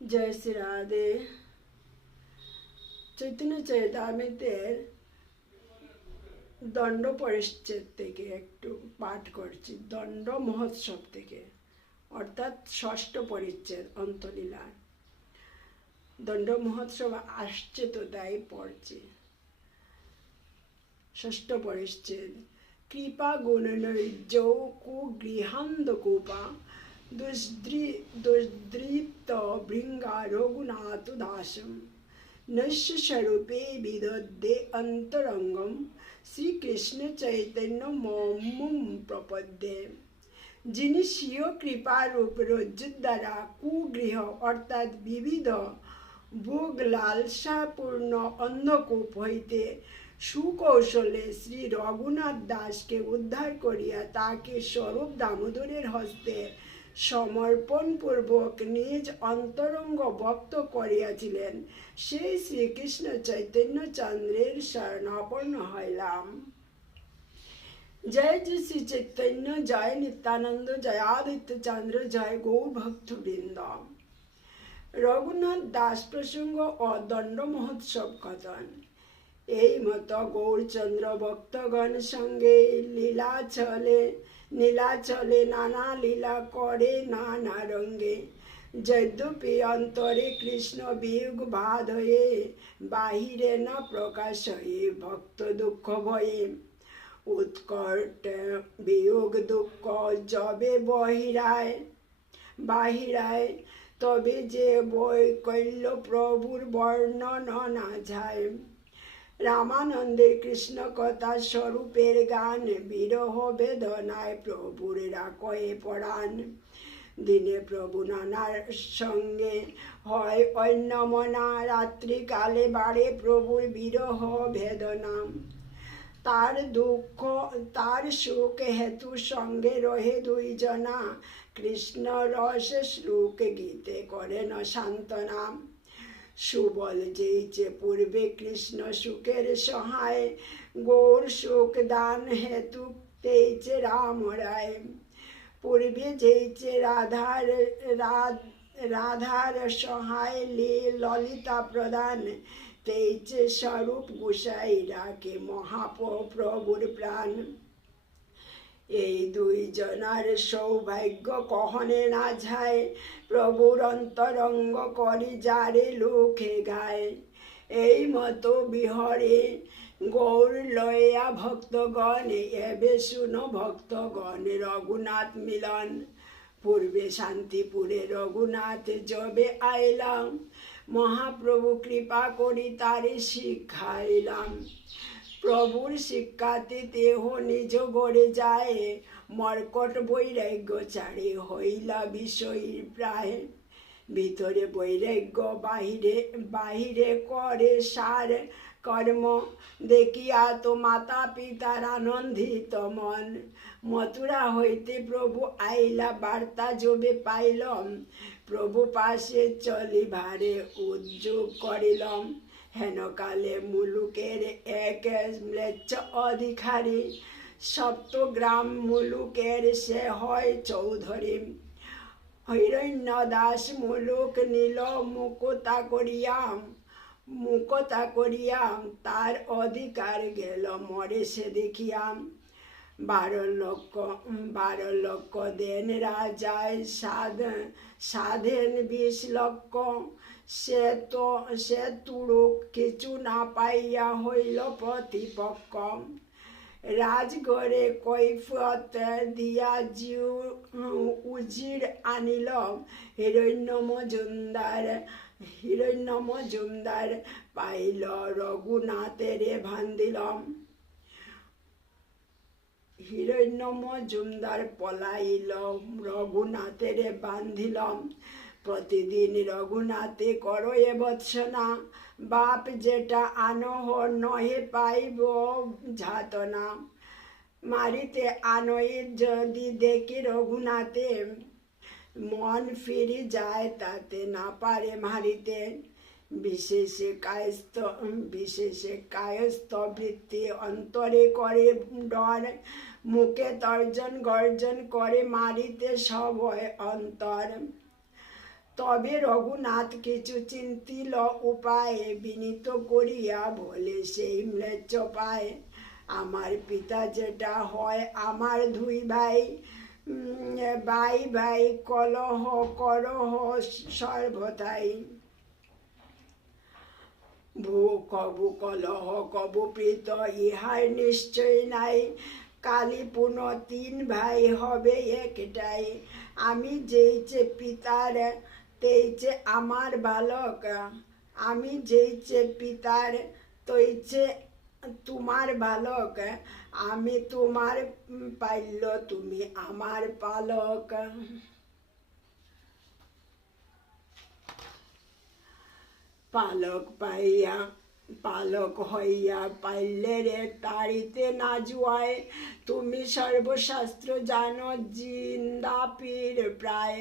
জয় শ্রী রাধে। চৈতন্য চৈতামিতের দণ্ড পরিচ্ছেদ থেকে একটু পাঠ করছি, দণ্ড মহোৎসব থেকে, অর্থাৎ ষষ্ঠ পরিচ্ছেদ অন্তলীলার দণ্ড মহোৎসব আসছে তো তাই পড়ছি। ষষ্ঠ পরিচ্ছেদ, কৃপা গুণনৈর্য কুগৃহান্দ কূপা দুষ্দ্রি দুষ্দৃপ্ত ভৃঙ্গা রঘুনাথ দাসম নৈশ স্বরূপে বিদদ্দে অন্তরঙ্গম শ্রীকৃষ্ণ চৈতন্য মম প্রপদ্যে যিনি স্বীয় কৃপারূপ রজ্জুর দ্বারা কুগৃহ অর্থাৎ বিবিধ ভোগ লালসাপূর্ণ অন্ধকূপ হইতে সুকৌশলে শ্রী রঘুনাথ দাসকে উদ্ধার করিয়া তাকে স্বরূপ দামোদরের হস্তে সমর্পণপূর্বক নিজ অন্তরঙ্গ ভক্ত করিয়াছিলেন। সেই শ্রীকৃষ্ণ চৈতন্য চন্দ্রের শরণাপন্ন হইলাম। জয় জয় শ্রী চৈতন্য, জয় নিত্যানন্দ, জয় আদিত্য চন্দ্র, জয় গৌর ভক্তবৃন্দ। রঘুনাথ দাস প্রসঙ্গ ও দণ্ড মহোৎসব কথন এই মতো গৌরচন্দ্র ভক্তগণ সঙ্গে লীলা চলে নীলা চলে নানা লীলা করে নানা রঙ্গে যদ্যপি অন্তরে কৃষ্ণ বিয়োগ বাদ হয়ে বাহিরে না প্রকাশ হয়ে ভক্ত দুঃখ ভয়ে। উৎকট বিয়োগ দুঃখ যবে বহিরায়, বাহিরায়, তবে যে বৈকল্য প্রভুর বর্ণন না যায় রামানন্দের কৃষ্ণ কথা স্বরূপের গান, বিরহ বেদনায় প্রভুর রাকয়ে পড়ান দিনে প্রভু নানার সঙ্গে হয় অন্যমনা রাত্রিকালে বাড়ে প্রভুর বিরহ বেদনা। তার দুঃখ, তার সুখ হেতু সঙ্গে রহে দুইজনা। কৃষ্ণ রস শ্লোক গীতে করেন সান্ত্বনা। সুবল যেইছে পূর্বে কৃষ্ণ সুখের সহায়, গৌর সুখ দান হেতু তেইছে রাম রায়। পূর্বে যেইছে রাধার রাধার সহায় লে ললিতা প্রদান তেইছে স্বরূপ গুসাই রাখে মহাপ্রভুর প্রাণ। এই দুই জনার সৌভাগ্য কহনে না যায়। প্রভুর অন্তরঙ্গ করি যারে লোকে গায়। এই মতো বিহরে গৌর লয়া ভক্তগণ এবে শুনো ভক্তগণ, রঘুনাথ মিলন। পূর্বে শান্তিপুরে রঘুনাথ যবে আইলাম, মহাপ্রভু কৃপা করি তারে শিখাইলাম। প্রভুর শিক্ষাতে দেহ নিজ গড়ে যায়। মর্কট বৈরাগ্য চারে হইলা বিষয়ীর প্রায়। ভিতরে বৈরাগ্য বাহিরে বাহিরে করে সার কর্ম। দেখিয়া তো মাতা পিতার আনন্দিত মন। মথুরা হইতে প্রভু আইলা, বার্তা জবে পাইলম। প্রভু পাশে চলি ভারে উদ্যোগ করিলাম। হেনকালে মুলুকের এক ম্লেচ্ছ অধিকারী সপ্তগ্রাম মুলুকের সে হয় চৌধুরী। হৈরণ্য দাস মুলুক নীল মুকুতা করিয়াম, মুকতা করিয়াম, তার অধিকার গেল মরে সে দেখিয়াম। বারো লক্ষ বারো লক্ষ দেন রাজায় সাধ, সাধেন বিশ লক্ষ সে তো, সে তুড়ুক কিছু না পাইয়া হইল প্রতিপক্ষ রাজগড়ে কৈফত দিয়া জিউ, উজির আনিল। হিরণ্য মজুমদার হিরণ্য মজুমদার পাইল, রঘুনাথের ভান্দিলম। হিরণ্য মজুমদার পলাইল, রঘুনাথের বান্ধিলম প্রতিদিন রঘুনাথে করো এ বৎসনা। বাপ যেটা আনহ নহে পাইব ঝাতনা। মারিতে আনয়ে যদি দেখি রঘুনাথে, মন ফিরি যায় তাতে না পারে মারিতে। বিশেষে কায়স্থ বিশেষে কায়স্থ বৃত্তি অন্তরে করে ডর। মুখে তর্জন গর্জন করে মারিতে সব হয় অন্তর। তবে রঘুনাথ কিছু চিন্তিল উপায়ে বিনীত করিয়া বলে, সেই ম্লেচ্ছ পায় আমার পিতা যেটা হয়, আমার দুই ভাই ভাই ভাই, কলহ করহ সর্বদাই। ভূ কবু কলহ কবু প্রীত, ইহার নিশ্চয় নাই। কালী পুনঃ তিন ভাই হবে একটাই। আমি যেই যে পিতার তেই যে আমার বালক, আমি যেই যে পিতার তৈ যে তোমার বালক, আমি তোমার পাইল তুমি আমার পালক। পালক পাইয়া, পালক হইয়া পাইলে রে তাড়িতে না জুয়ায়। তুমি সর্বশাস্ত্র জানো জিন্দাপির প্রায়।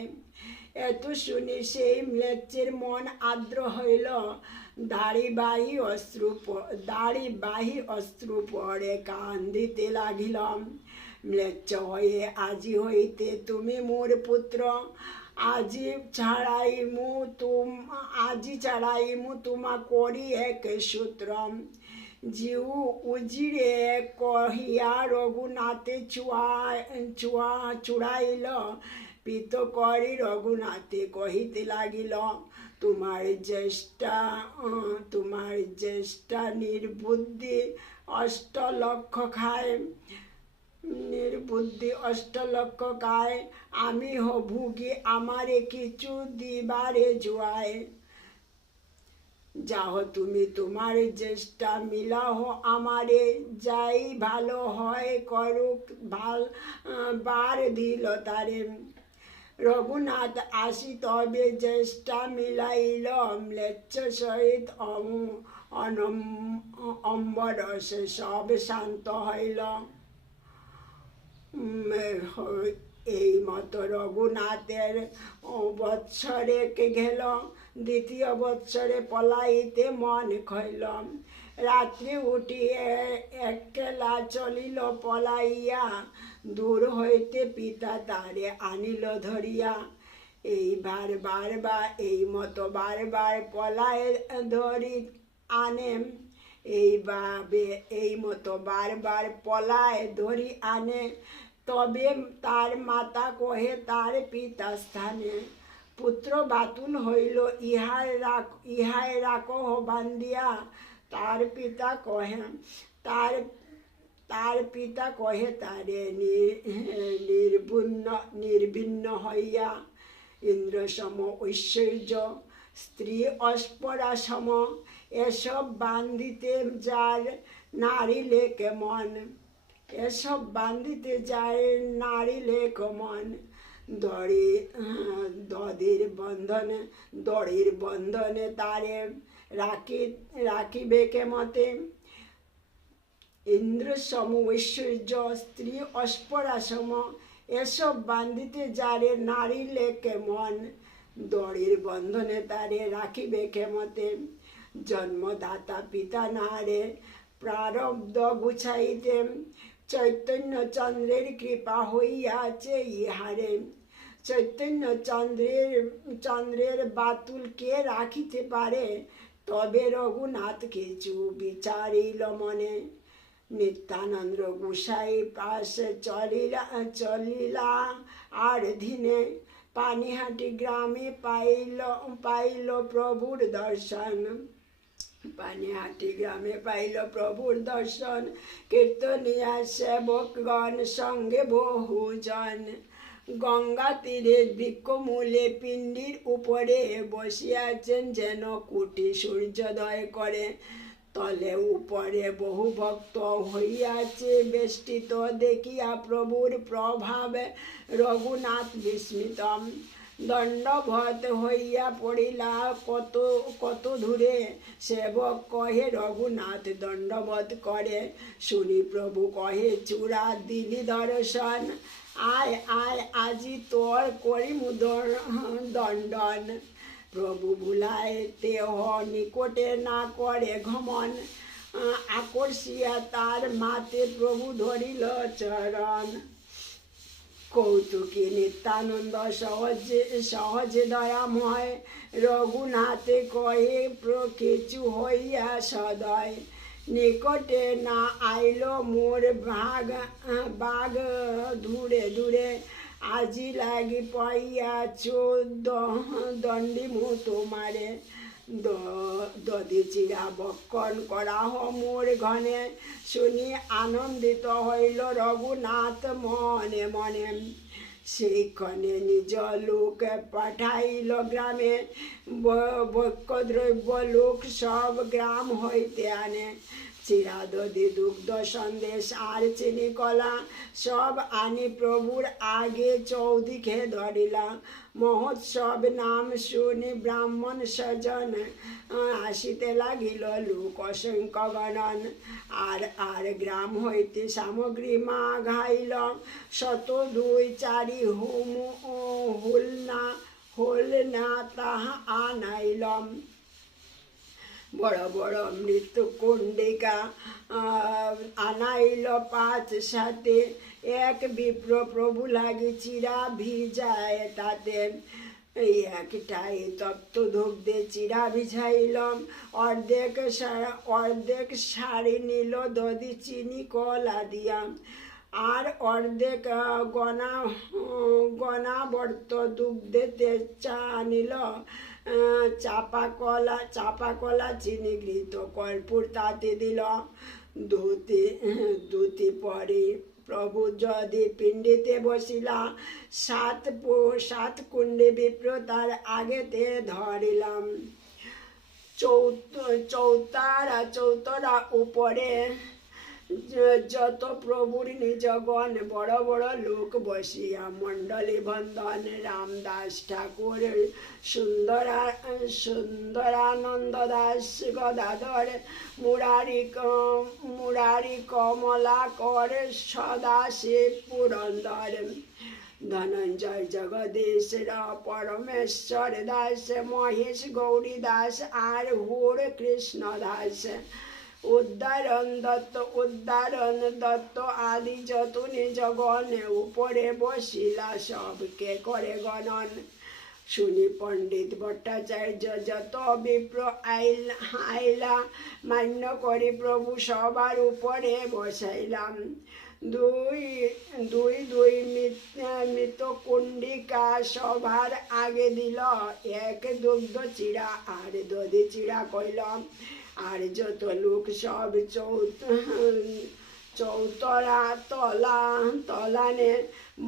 এত শুনি সেই ম্লেচ্ছের মন আর্দ্র হইল। দাড়ি বাহি অশ্রু প- দাড়ি বাহি অশ্রু পরে কান্দিতে লাগিলাম ম্লেচ্ছ হয়ে আজি হইতে তুমি মোর পুত্র। আজি ছাড়াইমু তুম, আজি ছাড়াইমু তোমা করি এক সূত্রম জিউ উজিরে কহিয়া রঘুনাথে চুয়া চুয়া চুড়াইল। পিত করি রঘুনাথে, কহিতে লাগিল, তোমার জ্যেষ্ঠা তোমার জ্যেষ্ঠা নির্বুদ্ধি অষ্টলক্ষ খায়, নির্বুদ্ধি অষ্টলক্ষ গায় আমি ভুগি আমারে কিছু দিবারে জুয়ায়। যাহ, তুমি তোমার চেষ্টা মিলাহ, আমারে যাই ভালো হয় করুক, ভালো বার দিল তারে। রঘুনাথ আসি তবে জ্যেষ্ঠা মিলাইল ম্লেচ্ছ সহিত অম্বরসে সব শান্ত হইল। এই মতো রঘুনাথের বৎসরে গেল। দ্বিতীয় বৎসরে পলাইতে মন খইল রাত্রি উঠিয়ে একলা চলিল পলাইয়া, দূর হইতে পিতা তারে আনিল ধরিয়া। এইবার বারবার, এই মতো বারবার পলায় ধরি আনে, এইভাবে এই মতো বারবার পলায় ধরি আনে। তবে তার মাতা কহে, তার পিতা স্থানে পুত্র বাতুল হইল ইহার রাখ ইহায় রাখহ বান্দিয়া তার পিতা কহে তার তার পিতা কহে তারে নির্বুন্ন, নির্বিন্ন হইয়া ইন্দ্রসম ঐশ্বর্য, স্ত্রী অস্পরা সম এসব বান্ধিতে যার নারীলে কেমন এসব বান্ধিতে যায় নারীলে কেমন দড়ি দড়ির বন্ধনে দড়ির বন্ধনে তারে রাখি রাখিবে কেমতে ইন্দ্র সম, ঐশ্বর্য, স্ত্রী অস্পরাসম এসব বান্ধিতে যারে নারী লেকে মন, দড়ির বন্ধনে তারে রাখিবে কেমতে জন্মদাতা পিতা নারে প্রারব্ধ গুছাইতে, চৈতন্য চন্দ্রের কৃপা হইয়াছে ইহারে। চৈতন্য চন্দ্রের চন্দ্রের বাতুল কে রাখিতে পারে? তবে রঘুনাথ কিছু বিচারিল মনে। নিত্যানন্দ গোসাই পাশে চলিলা চলিলা আর দিনে পানিহাটি গ্রামে পাইল পাইল প্রভুর দর্শন। পানিহাটি গ্রামে পাইল প্রভুর দর্শন। কীর্তনিয়া সেবকগণ সঙ্গে বহুজন। গঙ্গা তীরে বৃক্ষমূলে পিণ্ডির উপরে বসিয়াছেন যেন কুটি সূর্যোদয় করে। তলে উপরে বহু ভক্ত হইয়াছে বেষ্টিত। দেখিয়া প্রভুর প্রভাবে রঘুনাথ বিস্মিতম দণ্ডভত হইয়া পড়িলা, কত কত দূরে? সেবক কহে, রঘুনাথ দণ্ডবত করে। শুনি প্রভু কহে, চূড়া দিলি দর্শন। আয় আয়, আজি তোর দর- দণ্ডন। প্রভু ভুলায় দেহ নিকটে না করে ঘমন। আকর্ষিয়া তার মাতে প্রভু ধরিল চরণ। কৌতুকী নিত্যানন্দ সহজে সহজে দয়াময়। রঘুনাথে কহে প্রকেচু হইয়া সদয়। নিকটে না আইল মোর ভাগ বাঘ দূরে দূরে। আজি লাগি পাইয়া চোদ্দ দণ্ডি মো তোমারে দধি চিরা বক্ষণ করা হ মোর ঘনে। শুনি আনন্দিত হইল রঘুনাথ মনে মনে। সেইক্ষণে নিজ লোক পাঠাইল গ্রামে ব- বক্ষদ্রব্য লোক সব গ্রাম হইতে আনে। চিরা দধি দুগ্ধ সন্দেশ আর চিনি কলা সব আনি প্রভুর আগে চৌদিকে ধরিলা মহোৎসব নাম শুনি ব্রাহ্মণ স্বজন আহ, আসিতে লাগিল লোক অসংখ্য গণন। আর আর গ্রাম হইতে সামগ্রী মা ঘাইল শত দুই চারি হুম হুল না হল না তাহা আনাইলম। বড় বড় মৃত্যু কুণ্ডিকা আনাইল পাঁচ সাথে এক বিপ্র প্রভু লাগি চিরা ভিজায় তাতে। এই একটাই তপ্ত ধূপ চিরা ভিজাইলাম। অর্ধেক অর্ধেক শাড়ি নিল দধি চিনি কলা দিয়া আর অর্ধেক গনা উম, গনা বর্ত দুগ্ধেতে চা নিল চাপা কলা চাপা কলা চিনি গৃহীত কর্পূর তাতে দিল। ধুতি ধুতি পরে প্রভু যদি পিণ্ডিতে বসিলা, সাত সাত কুণ্ডে বিপ্র তার আগেতে ধরিলাম। চৌত, চৌতারা, চৌতরা উপরে যত প্রভুর নিজগণ বড় বড় লোক বসিয়া মণ্ডলী বন্ধন, রামদাস ঠাকুর, সুন্দরা, সুন্দরানন্দ দাস, গদাধর, মুরারি মুরারি কমলা কর সদাশিব পুরন্দর। ধনঞ্জয় জগদীশ পরমেশ্বর দাস, মহেশ গৌরী দাস, আর হুর কৃষ্ণ দাস। উদ্ধারণ দত্ত উদ্ধারণ দত্ত আদি যত নিজগণ উপরে বসিলা সবকে করে গণন। শুনি পণ্ডিত ভট্টাচার্য, যত বিপ্র আইল আইলা মান্য করি প্রভু সবার উপরে বসাইলাম। দুই দুই দুই মৃত কুণ্ডিকা সবার আগে দিল, এক দুগ্ধ চিড়া আর দধি চিড়া কইলাম আর যত লোক সব চৌত চৌতরা তলা, তলানে,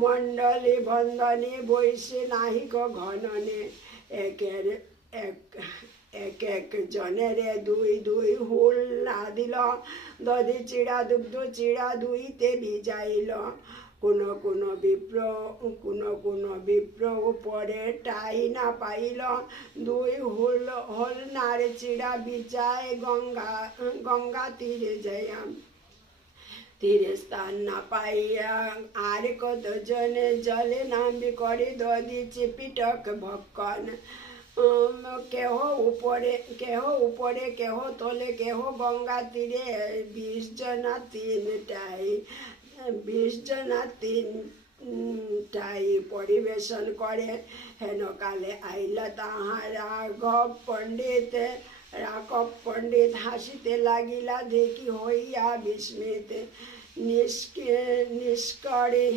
মণ্ডলী, বন্ধনে, বৈশে, নাহিক ঘননে। একের এক এক এক জনের দুই দুই হুল না দিল। দধি চিড়া দুগ্ধ, চিড়া দুইতে ভিজাইল। কোনো কোনো বিপ্র কোনো কোনো বিপ্র উপরে টাই না পাইল দুই হুল, হল নারে চিড়া বিজায় গঙ্গা গঙ্গা তীরে যাইয়াম তীরে স্থান না পাইয়া আর কত জনে জলে নামি করে দদি চিপিটক ভক্ষণ। কেহ উপরে কেহ উপরে, কেহ তলে, কেহ গঙ্গা তীরে, বিশ জনা তিনটাই। বিশ জনা তিন টাই পরিবেশন করে। হেন কালে আইলা তাহা রাঘব পণ্ডিত রাঘব পণ্ডিত হাসিতে লাগিলা দেখি হইয়া বিস্মিত। নিষ্কে, নিষ্করি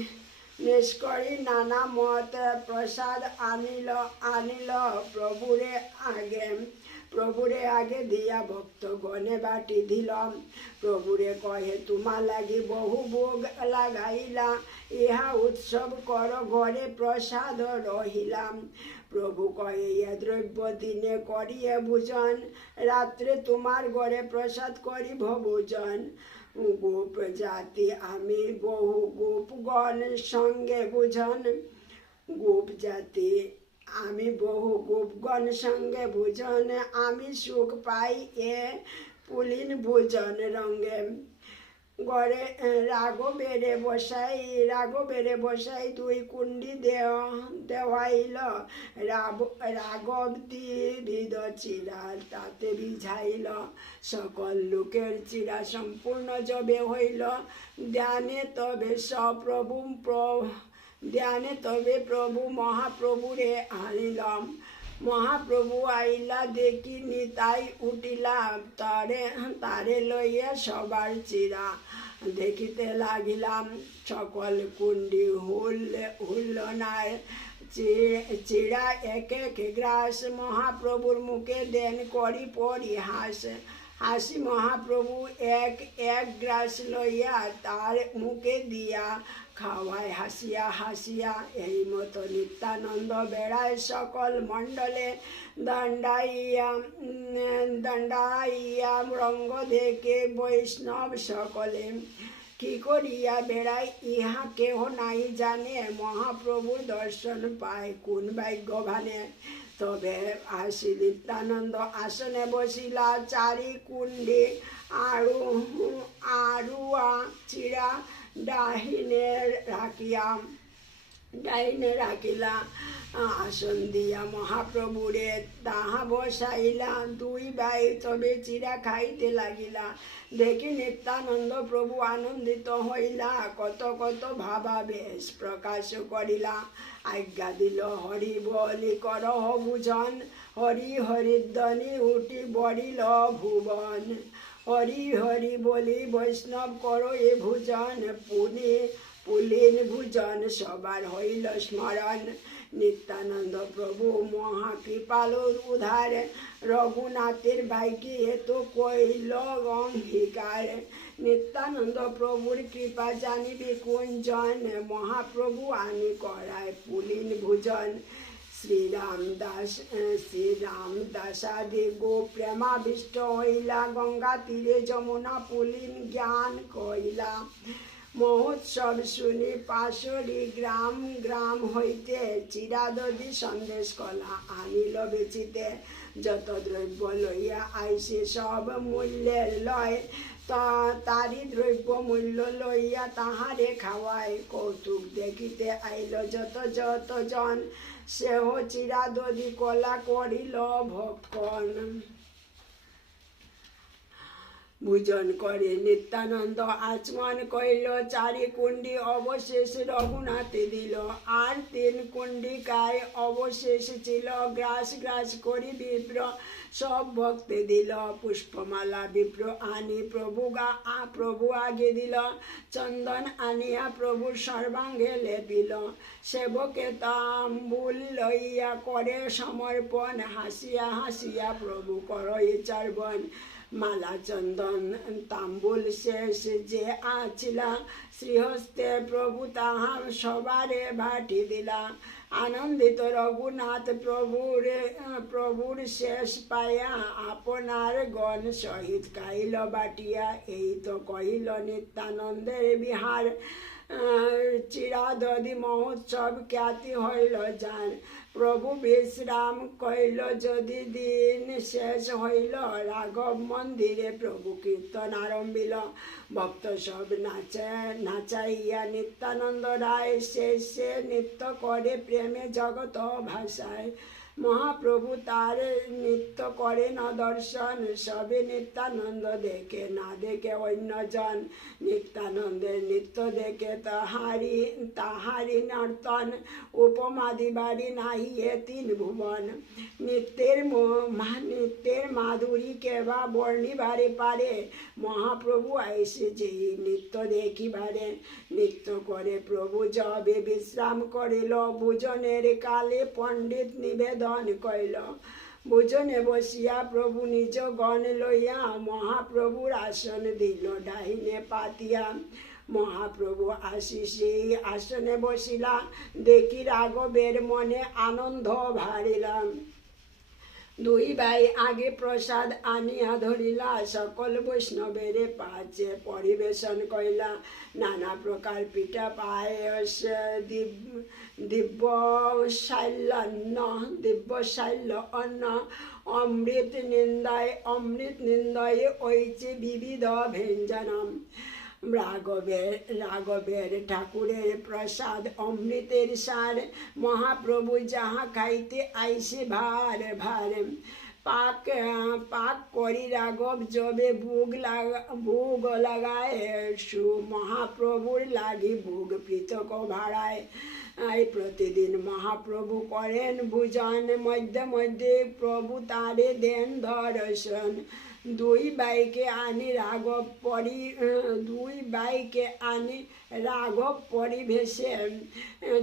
নিষ্করি নানা মত প্রসাদ আনিল আনিল প্রভুরে আগে। প্রভুরে আগে দিয়া ভক্ত গণে বাটি দিলাম। প্রভুরে কহে তোমা লাগি বহু ভোগ লাগাইলা, ইহা উৎসব কর, ঘরে প্রসাদ রহিলাম। প্রভু কহে ইয়া দ্রব্য দিনে করিয়ে ভোজন, রাত্রে তোমার ঘরে প্রসাদ করিব ভোজন। গোপ জাতি, আমি বহু গোপগণ সঙ্গে বুঝন গোপ জাতি আমি বহু গোপগণ সঙ্গে ভোজন, আমি সুখ পাই এ পুলিন ভোজন রঙ্গে। গড়ে রাগ বেড়ে বসাই রাগ বেড়ে বসাই, দুই কুণ্ডি দেও দেওয়াইল রাগব বিধ চিরা তাতে বিঝাইল সকল লোকের চিরা সম্পূর্ণ যবে হইল। ধ্যানে তবে সপ্রভু প্র ধ্যানে তবে প্রভু, মহাপ্রভুরে আনিলাম। মহাপ্রভু আইলা দেখি নিতাই উঠিলা তারে তারে লইয়া সবার চিরা দেখিতে লাগিলাম। সকল কুণ্ডি হুল হুল্লনায় চি- চিড়া এক এক গ্রাস। মহাপ্রভুর মুখে দেন করি পরিহাস। হাসি মহাপ্রভু এক এক গ্রাস লইয়া তার মুখে দিয়া খাওয়ায় হাসিয়া হাসিয়া এই মতো নিত্যানন্দ বেড়ায় সকল মণ্ডলে দণ্ডাইয়া দণ্ডাইয়া রঙ্গ দেখে বৈষ্ণব সকলে কি করিয়া বেড়াই ইহা কেহ নাই জানে মহাপ্রভুর দর্শন পায় কোন ভাগ্যবানে। তবে আসি নিত্যানন্দ আসনে বসিলা চারি কুণ্ডে আরু, আরুয়া, চিরা ডাহিনে রাখিয়া ডাইনে রাখিলা আসন দিয়া মহাপ্রভুরে তাহা বসাইলা, দুই বাই তবে চিরা খাইতে লাগিলা। দেখি নিত্যানন্দ প্রভু আনন্দিত হইলা, কত কত ভাবা বেশ প্রকাশ করিলা। আজ্ঞা দিল, হরি বলি করহ বুঝন হরি হরিদ্বনি উঠি বড়িল ভুবন। হরি হরি বলি বৈষ্ণব করো এ ভুজন পুনে। পুলিন ভুজন সবার হইল স্মরণ। নিত্যানন্দ প্রভু মহাকৃপাল উধার রঘুনাথের বাইকে তো কইল অঙ্গীকার। নিত্যানন্দ প্রভুর কৃপা জানিবি কুঞ্জন মহাপ্রভু আনি করায় পুলিন ভুজন। শ্রীরাম দাস শ্রীরাম দাসাদি গো প্রেমাবিষ্ট হইলা, গঙ্গা তীরে যমুনা পুলিন জ্ঞান কইলা মহোৎসব শুনি পাশরি গ্রাম গ্রাম হইতে চিরাদদি সন্দেশ কলা আনিল বেচিতে। যত দ্রব্য লইয়া আইসে সব মূল্যের লয়। তারি দ্রব্য মূল্য লইয়া তাহারে খাওয়ায়। কৌতুক দেখিতে আইল যত যত জন। সেহ চিরাদদি কলা করিল ভক্ষণ। ভোজন করে নিত্যানন্দ আচমন কইল, চারি কুণ্ডি অবশেষ রঘুনাথে দিল। আর তিন কুণ্ডিকায় অবশেষ ছিল, গ্রাস গ্রাস করি বিপ্র সব ভক্তে দিল। পুষ্পমালা বিপ্র আনি প্রভু গা আ, প্রভু আগে দিল। চন্দন আনিয়া প্রভু সর্বাঙ্গে লেপিল। সেবকে তাম্বুল লইয়া করে সমর্পণ, হাসিয়া হাসিয়া প্রভু করো চারবন মালা চন্দন, তাম্বুল শেষ যে আছিলা, শ্রীহস্তে প্রভু তাহা সবারে ভাটি দিলা। আনন্দিত রঘুনাথ প্রভুর প্রভুর শেষ পায়া আপনার গণ সহিত কাইল বাটিয়া। এই তো কহিল নিত্যানন্দের বিহার। চিরাদদি মহোৎসব খ্যাতি হইল যান প্রভু বিশ্রাম কইল, যদি দিন শেষ হইল, রাঘব মন্দিরে প্রভু কীর্তন আরম্ভিল। ভক্ত সব নাচে, নাচাইয়া নিত্যানন্দ রায় শেষে নৃত্য করে প্রেমে জগত ভাষায় মহাপ্রভু তার নৃত্য করেন দর্শন, সবে নিত্যানন্দ দেখে না দেখে অন্যজন নিত্যানন্দের নৃত্য দেখে তাহারি তাহারি নর্তন, উপমা দিবারি নাহিয়ে তিন ভুবন। নৃত্যের নৃত্যের মাধুরী কেবা বর্ণিবারে পারে। মহাপ্রভু আইসে যে নৃত্য দেখিবারে। নৃত্য করে প্রভু জবে বিশ্রাম করিল। ভোজনের কালে পণ্ডিত নিবেদন কইল। ভোজনে বসিয়া প্রভু নিজ গণ লইয়া মহাপ্রভুর আসন দিল। ডাহিনে পাতিয়া মহাপ্রভু আসি সেই আসনে বসিলা। দেখি রাঘবের মনে আনন্দ ভারিলাম দুই ভাই, আগে প্রসাদ আনিয়া ধরিলা সকল বৈষ্ণবের পাচে পরিবেশন কইলা নানা প্রকার পিঠা পায়স, দিব্য দিব্য শাল্যান্ন দিব্য শাল্য অন্ন, অমৃত নিন্দায় অমৃত নিন্দায়, ঐচে বিবিধ ব্যঞ্জনম। রাঘবের রাঘবের ঠাকুরের প্রসাদ, অমৃতের সার, মহাপ্রভু যাহা খাইতে আইসে ভার ভার। পাক পাক করি রাঘব জবে ভোগ লাগা, ভোগ লাগায়, সু মহাপ্রভুর লাগি ভোগ পৃথক ভাড়ায়। প্রতিদিন মহাপ্রভু করেন ভুজন, মধ্যে মধ্যে প্রভু তারে দেন দর্শন। দুই বাইকে আনি রাঘব পরি দুই বাইকে আনি রাঘব পরিবেশে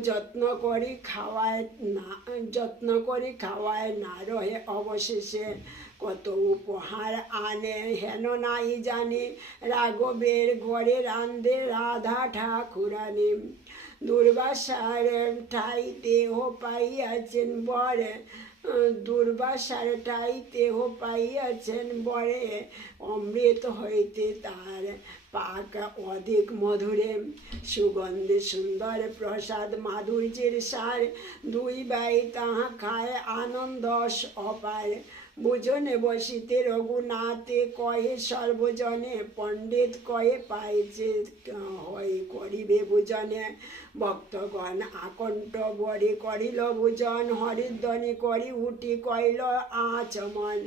যত্ন করি খাওয়ায় না, যত্ন করি খাওয়ায় না রহে অবশেষে। কত উপহার আনে হেন নাই জানি রাঘবের ঘরে রান্ধে রাধা ঠাকুরানি। দুর্বাসার ঠাই দেহ পাইয়াছেন বরে দুর্বাসার ঠাই দেহ পাইয়াছেন, বরে অমৃত হইতে তার পাক অধিক মধুরে। সুগন্ধে সুন্দর প্রসাদ মাধুর্যের সার, দুই বাই তাহা খায় আনন্দ অপার। বুঝনে বসিতে রঘুনাথে কহে সর্বজনে, পণ্ডিত কয়ে পাইছে হয় করিবে বুঝনে। ভক্তগণ আকণ্ঠ বরে করিল ভুজন হরিদ্বনি করি উঠি কইল আচমন।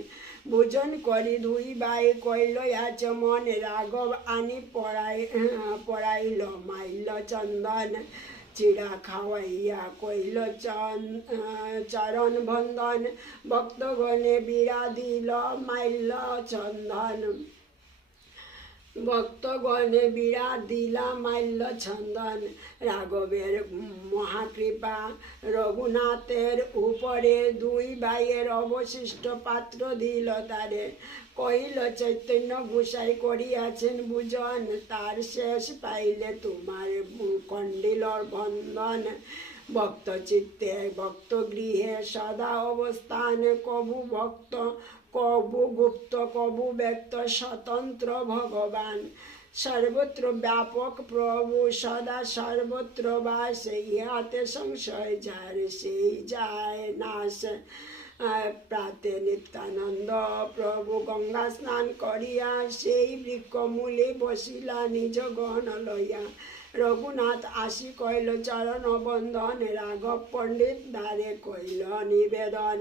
ভোজন করি দুই বাই কইল আচমন, রাঘব আনি পড়াই, পড়াইল মাইল চন্দন। চিড়া খাওয়াইয়া কইল চন চরণ বন্দন ভক্তগণে বিড়া দিল মাইল চন্দন। ভক্তগণে বিরাট দিলা মাল্য ছন্দন। রাঘবের মহাকৃপা। রঘুনাথের উপরে দুই ভাইয়ের অবশিষ্ট পাত্র দিল তারে। কহিল, চৈতন্য গোসাই করিয়াছেন বুজন তার শেষ পাইলে তোমার কণ্ডিলর বন্ধন ভক্ত চিত্তে ভক্ত গৃহে সদা অবস্থান কবু ভক্ত কবু গুপ্ত কবু ব্যক্ত, স্বতন্ত্র ভগবান। সর্বত্র ব্যাপক প্রভু, সদা সর্বত্র বাস ইহাতে সংশয় যার, সেই যায় নাশ। প্রাতে নিত্যানন্দ প্রভু গঙ্গা স্নান করিয়া, সেই বৃক্ষমূলে বসিলা নিজ গণ লইয়া। রঘুনাথ আসি কইল চরণ বন্ধন রাঘব পণ্ডিত দ্বারে কইল নিবেদন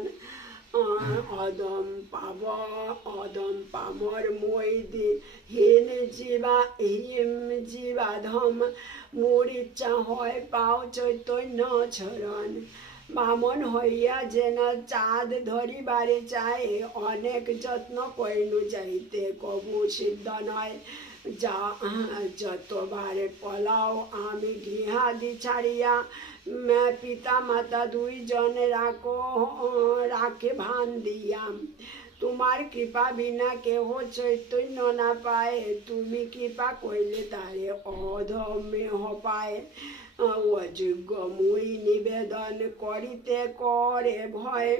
অদম পাব, অদম পামর মৈদি হীন জীবা, হিম জীবাধম মোর ইচ্ছা হয় পাও চৈতন্য চরণ বামন হইয়া যেন চাঁদ ধরিবারে চায় অনেক যত্ন কইনু যাইতে, কবু সিদ্ধ নয়। যা যতবার পলাও, আমি গৃহাদি ছাড়িয়া পিতা মাতা দুইজন রাখো, রাখে ভান দিয়াম তোমার কৃপা বিনা কেহ চৈতন্য না পায়, তুমি কৃপা কইলে তারে অধমে পায় অযোগ্য মুই নিবেদন করিতে করে ভয়।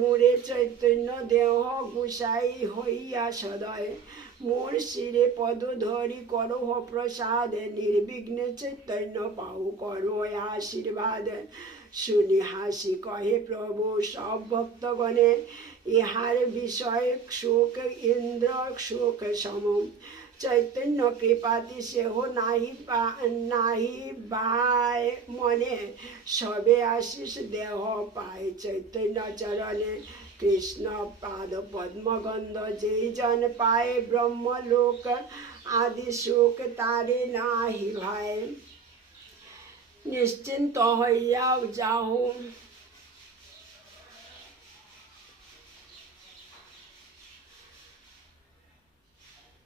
মুরে চৈতন্য দেহ গুসাই হইয়া সদয়। মোর শিরে পদ ধরি করো প্রসাদ, নির্বিঘ্নে চৈতন্য পাও করো আশীর্বাদ। শুনি হাসি কহে প্রভু, সব ভক্তগণে ইহার বিষয় সুখ, ইন্দ্র সুখ সম। চৈতন্য কৃপাতি সেহ নাহি নাহি বায় মনে, সবে আশিস দেহ পায় চৈতন্য চরণে। কৃষ্ণ পাদ পদ্মগন্ধ যেই জন পায় ব্রহ্মলোক আদি সুখ তারে নাহি ভাই নিশ্চিন্ত হইয়াও যাহু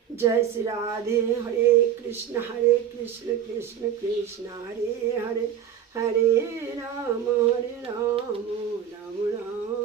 जय श्री राधे हरे कृष्ण हरे कृष्ण कृष्ण कृष्ण हरे हरे हरे राम हरे राम राम राम